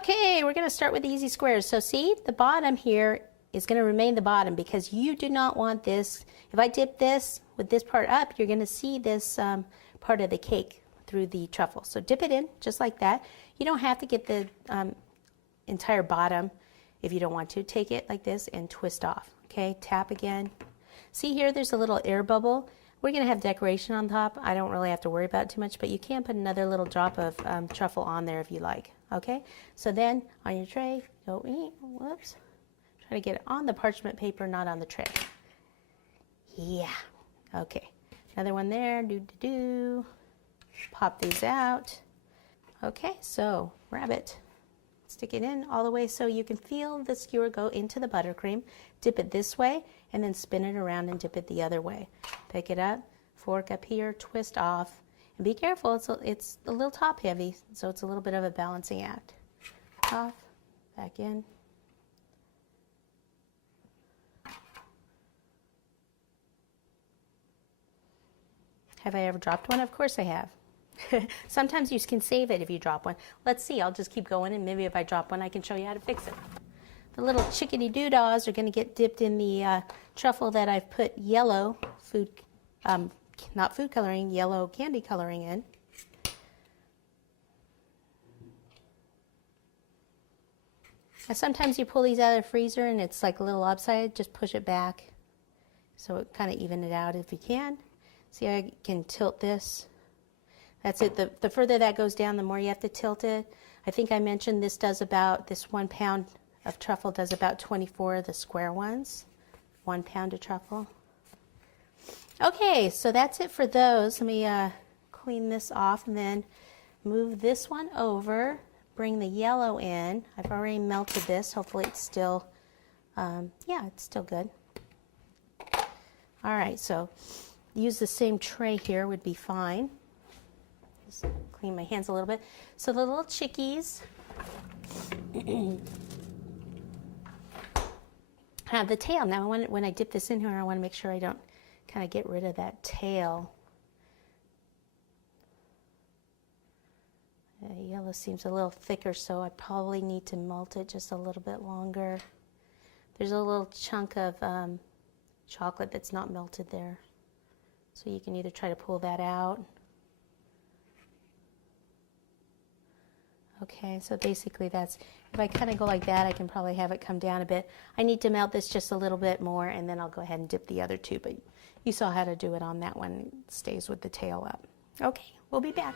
Okay, we're going to start with the easy squares. So see, the bottom here is going to remain the bottom because you do not want this. If I dip this with this part up, you're going to see this part of the cake through the truffle. So dip it in just like that. You don't have to get the entire bottom if you don't want to. Take it like this and twist off. Okay, tap again. See here, there's a little air bubble. We're going to have decoration on top. I don't really have to worry about it too much, but you can put another little drop of truffle on there if you like. Okay, so then on your tray, go, whoops, try to get it on the parchment paper, not on the tray. Yeah, okay. Another one there, Pop these out. Okay, so grab it, stick it in all the way so you can feel the skewer go into the buttercream. Dip it this way and then spin it around and dip it the other way. Pick it up, fork up here, twist off, and be careful, it's a little top heavy, so it's a little bit of a balancing act. Off, back in. Have I ever dropped one? Of course I have. Sometimes you can save it if you drop one. Let's see, I'll just keep going, and maybe if I drop one, I can show you how to fix it. The little chickadee doodads are going to get dipped in the truffle that I've put yellow food, not food coloring, yellow candy coloring in. Now sometimes you pull these out of the freezer and it's like a little lopsided. Just push it back so it kind of even it out if you can. See, I can tilt this. That's it. The further that goes down, the more you have to tilt it. I think I mentioned this 1 pound of truffle does about 24 of the square ones. 1 pound of truffle. Okay, so that's it for those. Let me clean this off and then move this one over. Bring the yellow in. I've already melted this. Hopefully it's still, yeah, it's still good. All right, so use the same tray here would be fine. Just clean my hands a little bit. So the little chickies have the tail. Now when I dip this in here, I want to make sure I don't kind of get rid of that tail. The yellow seems a little thicker, so I probably need to melt it just a little bit longer. There's a little chunk of chocolate that's not melted there, so you can either try to pull that out. Okay, so basically that's, if I kind of go like that, I can probably have it come down a bit. I need to melt this just a little bit more, and then I'll go ahead and dip the other two, but you saw how to do it on that one. It stays with the tail up. Okay, we'll be back.